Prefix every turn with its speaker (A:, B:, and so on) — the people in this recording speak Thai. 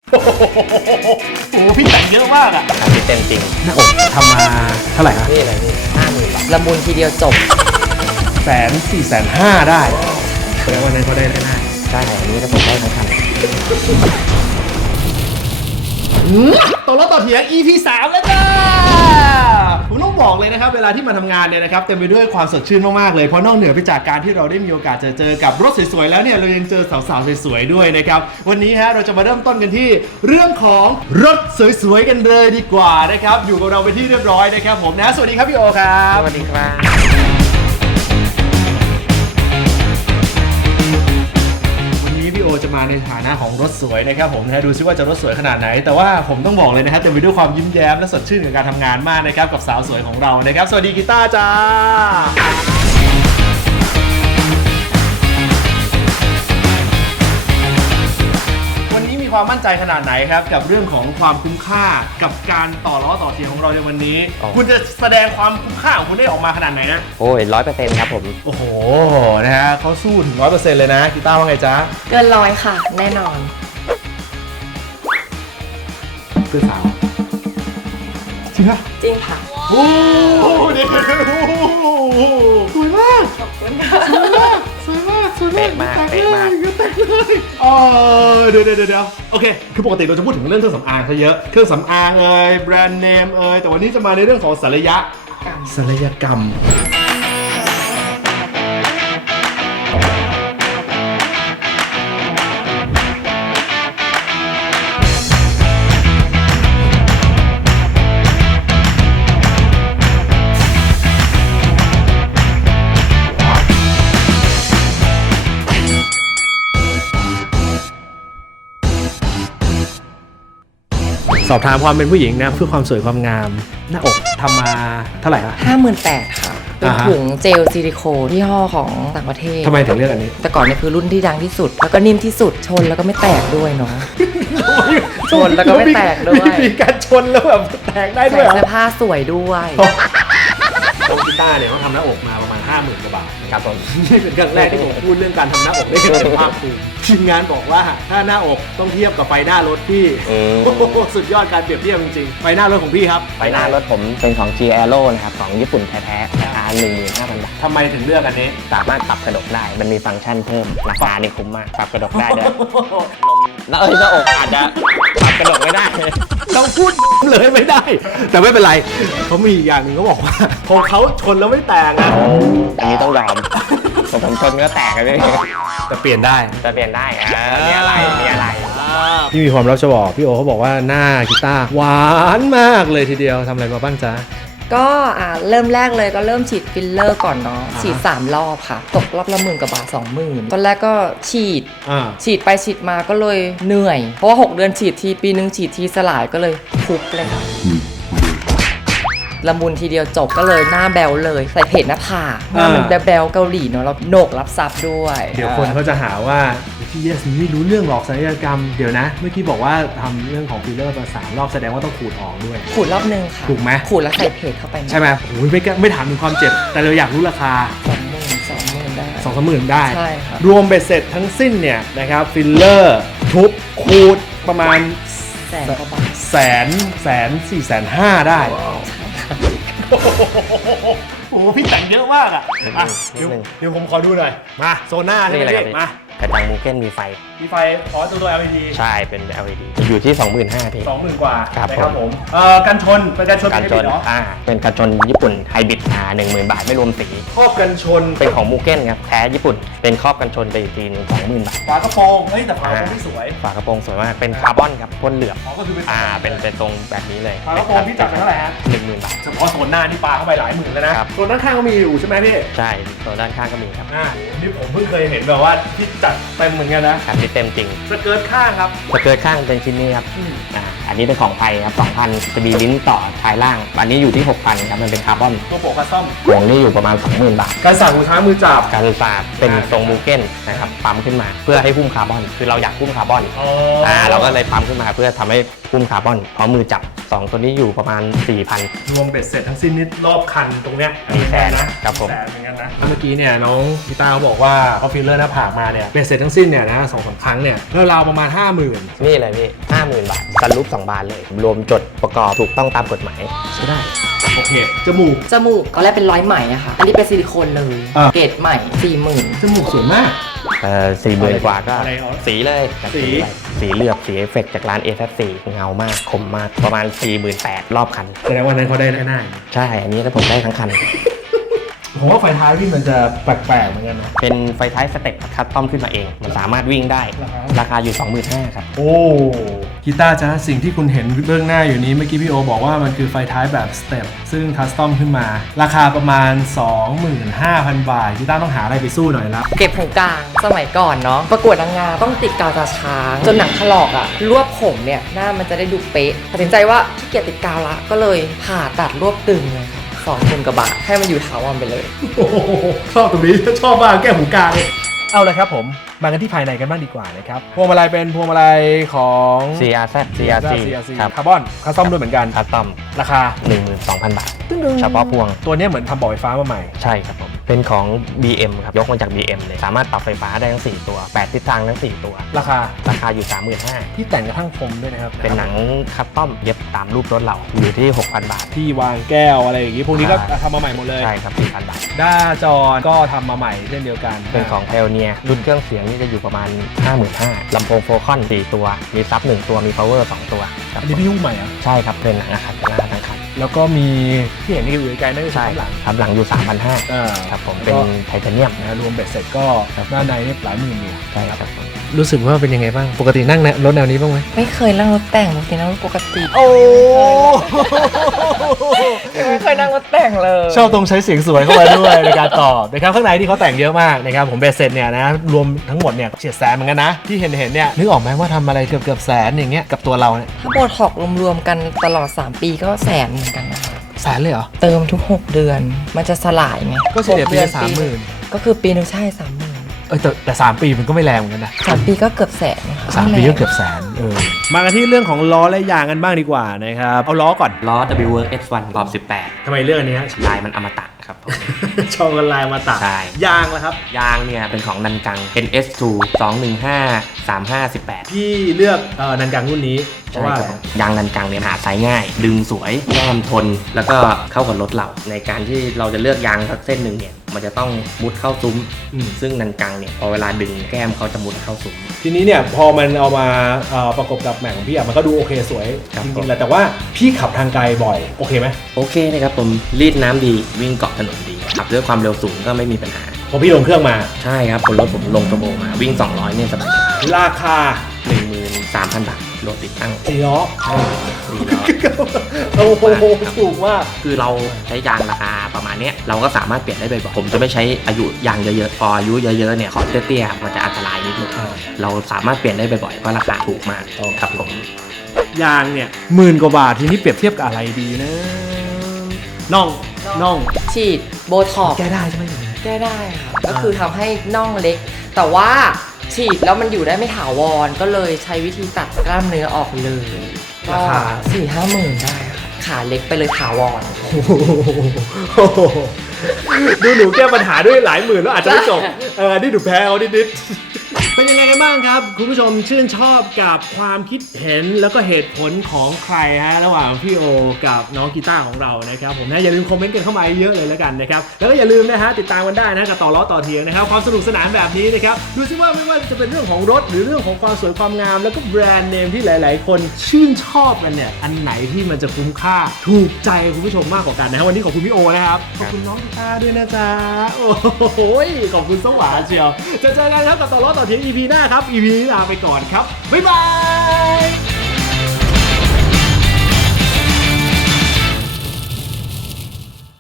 A: โอ้โหพี่แต่งเยอะมากอ่ะ
B: อันนี้เต็มจริง
A: หน้าอกทำมาเท่าไหร่ฮะ
B: นี่อะไรนี่50,000 บาท
C: ละมุนทีเดียวจบ
A: 140,000-450,000ได้แล้ววันนั้นเขาได้แน่
B: ใช่อันนี้ก็ผมได้ทั้งคัน
A: ต่อล้อต่อเถียง EP 3 แล้วจ้าผมต้องบอกเลยนะครับเวลาที่มาทำงานเนี่ยนะครับเต็มไปด้วยความสดชื่นมากๆเลยเพราะนอกเหนือไปจากการที่เราได้มีโอกาสเจอกับรถสวยๆแล้วเนี่ยเรายังเจอสาวๆสวยๆด้วยนะครับวันนี้ฮะเราจะมาเริ่มต้นกันที่เรื่องของรถสวยๆกันเลยดีกว่านะครับอยู่กับเราเป็นที่เรียบร้อยนะครับผมนะสวัสดีครับพี่โอครับ
B: สวัสดีครับ
A: วันนี้พี่โอจะมาในฐานะของรถสวยนะครับผมนะดูซิว่าจะรถสวยขนาดไหนแต่ว่าผมต้องบอกเลยนะฮะเต็มไปด้วยความยิ้มแย้มและสดชื่นกับการทำงานมากนะครับกับสาวสวยของเรานะครับสวัสดีกีตาร์จ้าวันนี้มีความมั่นใจขนาดไหนครับกับเรื่องของความคุ้มค่ากับการต่อล้อต่อเทียงของเราในวันนี้ คุณจะแสดงความคุ้มค่าของคุณได้ออกมาขนาดไหนนะ
B: โอ้ย100%ครับผม
A: โอ้โหนะฮะเขาสู้ถึง 100% เลยนะกีตาร์ว่าไงจ๊ะ
C: เกินร้อยค่ะ แน่นอน
A: เพื่อนสาวจริงปะ
C: จริงค่ะ
A: โอ้โหเด็กสวยมาก
C: ขอบคุณค่ะ
A: สวยมากสวยมากสวยมาก
B: เป๊ะมาก
A: แต่งเลยเดี๋ยวโอเคคือปกติเราจะพูดถึงเรื่องเครื่องสำอางซะเยอะเครื่องสำอางแบรนด์เนมแต่วันนี้จะมาในเรื่องของศัลยกรรมสอบถามความเป็นผู้หญิงนะเพื่อความสวยความงามหน้าอกทำมาเท่าไหร่อะ
C: 58,000ค่ะ เป็น
A: อ่าฮะ
C: ถุงเจลซิลิโคนยี่ห้อของต่างประเทศ
A: ทำไมถึงเลือกอันนี้
C: แต่ก่อนเนี่ยคือรุ่นที่ดังที่สุด แล้วก็นิ่มที่สุด ชนแล้วก็ไม่แตกด้วยเนาะ ชนแล้วก็ไม่แตกด้วย
A: มีการชนแล้วแบบแตกได้ด้
C: ใส่
A: วยเหรอ
C: เสื้อผ้าสวยด้วย
A: น้องกีตาร์เนี่ยเขาทำหน้าอกมาประมาณ 50,000 กว่าบาท
B: ครับผม
A: นี่เป็นครั้งแรกที่ผมพูดเรื่องการทำหน้าอกได้เต็มภาคภูมิทีมงานบอกว่าถ้าหน้าอกต้องเทียบกับไฟหน้ารถพี่โอ้โหสุดยอดการเปรียบเทียบจริงๆไฟหน้ารถของพี่ครับ
B: ไฟหน้ารถผมเป็นของ G Aero นะครับ ของญี่ปุ่นแท้ๆราคา 15,000 บาท
A: ทำไมถึงเลือกอันนี้
B: สามารถปรับกระดกได้ มันมีฟังก์ชันเพิ่ม ราคานี่คุ้มมาก ปรับกระดกได้ด้วยแล้วหน้าอกอาจจะปรับกระดกไม่ได้
A: ต้องพูดเลยไม่ได้ แต่ไม่เป็นไรเขามีอีกอย่างหนึ่งเขาบอกว่าของเขาชนแล้วไม่แตกนะ
B: อันนี้ต้องยอมผมชนก็แตกกันเลย
A: แต่เปลี่ยนได้
B: จะเปลี่ยนได้มีอะไร
A: พี่มีความรับจะบอกพี่โอเขาบอกว่าหน้ากีตาร์หวานมากเลยทีเดียวทำอะไรมาบ้างจ๊ะ
C: ก็เริ่มแรกเลยก็เริ่มฉีดฟิลเลอร์ก่อนเนาะ ฉีด 3 รอบค่ะ ตกรอบละ10,000 กว่าบาท 20,000 ตอนแรกก็ฉีดไปฉีดมาก็เลยเหนื่อย เพราะว่า 6 เดือนฉีดทีปีนึงฉีดทีสลายก็เลยคุบเลยค่ะละมุนทีเดียวจบก็เลยหน้าแบวเลย ใส่เพจหน้าผากหน้ามันแบวๆเกาหลีเนาะแล้วโหนกรับซับด้วย
A: เดี๋ยวคนเขาจะหาว่าพี่เยสไม่รู้เรื่องหรอกศัลยกรรมเดี๋ยวนะ เมื่อกี้บอกว่าทำเรื่องของฟิลเลอร์มา3 รอบแสดงว่าต้องขูดออกด้วย
C: ขูดรอบนึงค่ะ
A: ถูกไหม
C: ขูดแล้วใส่เพจเข้าไปนะ
A: ใช่ไหมโอ้ยไม่ถามถึงความเจ็บ แต่เราอยากรู้ราคา
C: 20,000 ได้
A: 2-3 หมื่นได้
C: ใช่ค่ะ
A: รวมเบ็ดเสร็จทั้งสิ้นเนี่ยนะครับฟิลเลอร์ทุบขูดประมาณ
C: แสนกว่าบาท
A: 100,000-450,000 ได้โอ้โหพี่แต่งเยอะมากอ่ะมาเดี๋ยวผมขอดูหน่อยมาโซน่าใช่ไหม
B: นี่อะไรครับ
A: พี่
B: พี่
A: มา
B: กระจังมูเก้นมีไฟ
A: มีไฟตัว LED
B: ใช่ เป็น LED อยู่ที่ 25,000 พี่
A: 20,000 กว่า
B: ครับ
A: นะครับผมกันชนเป็นกันชน
B: การ
A: เป็น
B: ช
A: ไง
B: น
A: เนาะ
B: เป็นการชนญี่ปุ่นไฮบริด10,000 บาทไม่รวมสี
A: ครอบกันชน
B: เป็นของมูเก้นครับแท้ญี่ปุ่น เป็นครอบกันชนไปอีกทีหนึง20,000 บาท
A: ฝากระโปรงเฮ้ยแต่ฝากระโปรงไม่สวย
B: ฝากระโปรงสวยมาก เป็นคาร์บอนครับพ่นเหลือบ
A: ก็คือเป็น
B: เป็นตรงแบบนี้เลย
A: ฝากระโปรงพี่จัดไปเท่าไหร่ฮะ
B: 10,000 บาท
A: เฉพาะโซนหน้านี่ปลาเข้าไปหลายหมื่นแล้วนะครับ โซนด้านข้างก็มีอยู่ใช่ไหมพี่
B: ใช่ตัวด้านข้างก็มีครับ
A: นี่ผมเพิ่งเคยเห็นแบบว่าที่จัดเต็มเหมือนกันนะ
B: คันนี้เต็มจริง
A: สเกิร์ตข้างครับ
B: สเกิร์ตข้างเป็นชิ้นนี้ครับอันนี้เป็นของไทยครับ 2,000 จะมีลิ้นต่อท้ายล่าง อันนี้อยู่ที่ 6,000 ครับ มันเป็นคาร์บอน
A: ตัวโปกคัสตอม
B: วงนี้อยู่ประมาณ 20,000 บาท
A: การสั่งมือช้างมือจับ
B: การฝาดเป็นทรงมูเก้นนะครับปั๊มขึ้นมาเพื่อให้หุ้มคาร์บอน คือเราอยากหุ้มคาร์บอนเราก็เลยปั๊มขึ้นมาเพื่อทำให้หุ้มคาร์บอนพร้อมมือจับ 2 ตัวนี้อยู่ประมาณ 4,000
A: รวมเบ็ดเสร็จทั้งสิ้นนี่รอบคันตรงเนี้ย
B: มีแสน
A: นะครับ
B: ผม
A: แสนเหมือนกันนะเมื่อกี้เนี่ยน้องกีตาร์เขาบอกว่าเขาฟิลเลอร์หน้าผากมาเนี่ยเบ็ดเสร็จทั้งสิ้นเนี่ยนะ2-3 ครั้งเนี่ยราวๆประมาณ 50,000
B: นี่เลยพี่ 50,000 บาทสรุป2 บานเลย รวมจดประกอบถูกต้องตามกฎหมายใช้ได้
A: โอเคจมูก
C: จมูกตอนแรกเป็นร้อยไหมอะค่ะ อันนี้เป็นซิลิโคนเลย
A: อ่ะ
C: เกรดใหม่ 40,000
A: จมูกสวยมาก
B: 40,000 กว่าก็
A: อะไรเหรอ
B: สีเลย
A: สี
B: สีเหลือบสีเอฟเฟกต์จากร้าน A4 เงามากคมมากประมาณ 48,000 รอบคัน
A: แสดงว่านั้นเขาได้หน้า
B: ใช่อันนี้ถ้าผมได้ทั้งคัน
A: ผมว่าไฟท้ายพี่มันจะแปลกๆเหมือนกันนะ
B: เป็นไฟท้ายสเต็ปคัสตอมขึ้นมาเอง มันสามารถวิ่งได้ ราคาอยู่ 25,000 ครับ
A: โอ้กีตาร์จ้าสิ่งที่คุณเห็นเบื้องหน้าอยู่นี้เมื่อกี้พี่โอบอกว่ามันคือไฟท้ายแบบสเต็ปซึ่งคัสตอมขึ้นมา ราคาประมาณ 25,000 บาทกีตาร์ต้องหาอะไรไปสู้หน่อยละ
C: เก็บหูกลางสมัยก่อนเนาะประกวดนางงามต้องติดกาวตาช้างจนหนังถลอกอะรวบผมเนี่ยหน้ามันจะได้ดูเป๊ะตัดสินใจว่าขี้เกียจติดกาวละก็เลยผ่าตัดรวบตึงเลยค่ะ20,000 กว่าบาทให้มันอยู่ถาวรไปเลย
A: โอ้โหชอบตรงนี้ชอบมากแก้หูกลางเอาเลยครับผมมากันที่ภายในกันบ้างดีกว่านะครับพวงมาลัยเป็นพวงมาลัยของ
B: CRZ CRC ครับ
A: คาร์บอนคัสตอมด้วยเหมือนกัน
B: คัสตอม
A: ราคา
B: 12,000 บาท เฉพาะพวง
A: ตัวเนี้ยเหมือนทำเบาะไฟฟ้ามาใหม่
B: ใช่ครับผม เป็นของ BM ครับ ยกมาจาก BM เลย สามารถปรับไฟฟ้าได้ทั้ง 4 ตัว 8 ทิศทางทั้ง 4 ตัว
A: ราคา
B: ราคาอยู่ 35,000
A: ที่แต่งกระทั่งพรมด้วยนะครับ
B: เป็นหนังคัสตอมเย็บตามรูปรถเรา อยู่ที่ 6,000 บาท
A: ที่วางแก้วอะไรอย่างงี้พวกนี้ก็ทำมาใหม่หมดเลย
B: ใช่ครับ 4,000 บาท
A: ด้าจอก็ทำมาใหม่เช่นเดียวกัน
B: เป็นของ p พ o เนียรุ่นเครื่องเสียงนี่จะอยู่ประมาณ 55,000 ลำโพงโฟคอน4ตัว มีซับ 1 ตัว มี power 2 ตัวครับ
A: อันนี้พี่ยุ่งใหม่อ่ะ
B: ใช่ครับ เป็นหนังอะครับหน้าทั้งคัน
A: แล้วก็มีที่เห็นนี่อยู่ไกลๆนั่นคือ
B: ใช่
A: ข้างหลัง
B: ครับหลังอยู่ 3,500
A: อ่า
B: ครับผมเป็นไทเทเนียม
A: นะรวมเบ็ดเสร็จก็ด้านในนี่หลายหมื่นอยู่
B: ใช่ครับผม
A: รู้สึกว่าเป็นยังไงบ้างปกตินั่งรถแนวนี้บ้างไหม
C: ไม่เคยนั่งรถแต่งปกตินั่งรถปกติ
A: โอ้
C: ไม่เคยนั่งรถแต่งเลย
A: ชอบตรงใช้เสียงสวยเข้ามาด้วยในการตอบนะครับข้างในที่เขาแต่งเยอะมากนะครับผมเบสเซ็ตเนี่ยนะรวมทั้งหมดเนี่ยเฉียดแสนเหมือนกันนะที่เห็นเนี่ยนึกออกไหมว่าทำอะไรเกือบแสนอย่างเงี้ยกับตัวเราเนี่ย
C: ถ้าโบท็อกซ์รวมๆกันตลอด 3 ปีก็แสนเหมือนกันนะคะ
A: แสนเลยเหรอ
C: เติมทุก 6 เดือน มันจะสลายไง
A: ก็เฉลี่ยปีละ
C: 6
A: 30,000
C: ก็คือปีหนึงใช่ 30,000
A: แต่3 ปีมันก็ไม่แรงเหมือนกันนะ
C: 3 ปีก็เกือบแสนค่ะ
A: 3 ปีก็เกือบแสนมากันที่เรื่องของล้อและยางกันบ้างดีกว่านะครับเอาล้อก่อน
B: ล้อ WWork S1 รอบ 18
A: ทำไมเรื่องอันนี้ฮะ
B: ลายมันอมตะครับผม
A: ชอบกันลายมาตัด
B: ใช่
A: ยางละครับ
B: ยางเนี่ยเป็นของนันกัง NS2 215 3518
A: พี่เลือกนันกังรุ่นนี้เพ
B: ใช่
A: ราะว่า
B: ครับยางนันกังเนี่ยหาไซส์ง่าย ดึงสวยแก้มทน แล้วก็เข้ากับรถเรา ในการที่เราจะเลือกยางสักเส้นหนึ่งเนี่ยมันจะต้องมุดเข้าซุ้ม ซึ่งนันกังเนี่ยพอเวลาดึงแก้มเขาจะมุดเข้าซุ้ม
A: ทีนี้เนี่ยพอมันเอามาประกบกับแม็กของพี่มันก็ดูโอเคสวย
B: ครับ
A: จ
B: ผม
A: ริงๆแหละแต่ว่าพี่ขับทางไกลบ่อยโอเคไหม
B: โอเคนะครับผมรีดน้ำดีวิ่งเกาะถนนดีขับด้วยความเร็วสูงก็ไม่มีปัญหา
A: พอพี่ลงเครื่องมา
B: ใช่ครับคนรถผมลงตัวโบมาวิ่ง 200เนี่ยสบาย
A: ราคา
B: 13,000 บาทรถติดตั้ง
A: 4 ล้อ
B: ดีเนาะ
A: โอ้โหถูกมาก
B: คือเราใช้ยางราคาประมาณเนี้ยเราก็สามารถเปลี่ยนได้บ่อยๆผมจะไม่ใช้อายุยางเยอะๆพออายุเยอะๆเนี่ยขอเตี้ยๆมันจะอันตรายนิดนึงเราสามารถเปลี่ยนได้บ่อยๆเพราะราคาถูกมากครับผม
A: ยางเนี่ย10,000 กว่าบาททีนี้เปรียบเทียบกับอะไรดีนะน่อง
C: ฉีดโบท็อกซ์
A: แก้ได้ใช่ไหม
C: แก้ได้ค่ะก็คือทำให้น่องเล็ก แต่ว่าฉีดแล้วมันอยู่ได้ไม่ถาวรก็เลยใช้วิธีตัดกล้ามเนื้อออกเลยก็4-5 หมื่นได้ค่ะขาเล็กไปเลยถาวร
A: ดูหนูแก้ปัญหาด้วยหลายหมื่นแล้วอาจจะไม่จบนี่หนูแพ้เอานิดๆเป็นยังไงกันบ้างครับคุณผู้ชมชื่นชอบกับความคิดเห็นแล้วก็เหตุผลของใครฮะระหว่างพี่โอกับน้องกีตาร์ของเรานะครับผมนะอย่าลืมคอมเมนต์กันเข้ามาเยอะเลยแล้วกันนะครับแล้วก็อย่าลืมนะฮะติดตามกันได้นะกับต่อล้อต่อเถียงนะครับความสนุกสนานแบบนี้นะครับดูซิว่าไม่ว่าจะเป็นเรื่องของรถหรือเรื่องของความสวยความงามแล้วก็แบรนด์เนมที่หลาย ๆ คนชื่นชอบกันเนี่ยอันไหนที่มันจะคุ้มค่าถูกใจคุณผู้ชมมากกว่ากันนะฮะวันนี้ขอบคุณพี่โอนะครับขอบคุณน้องกีตาร์ด้วยนะจ๊ะโอ้โหขอบคุณสวาเชียวจะเจอกันครับกับต่อล้อต่อเถียง EP หน้าครับ EP นี้ลาไปก่อนครับบ๊ายบาย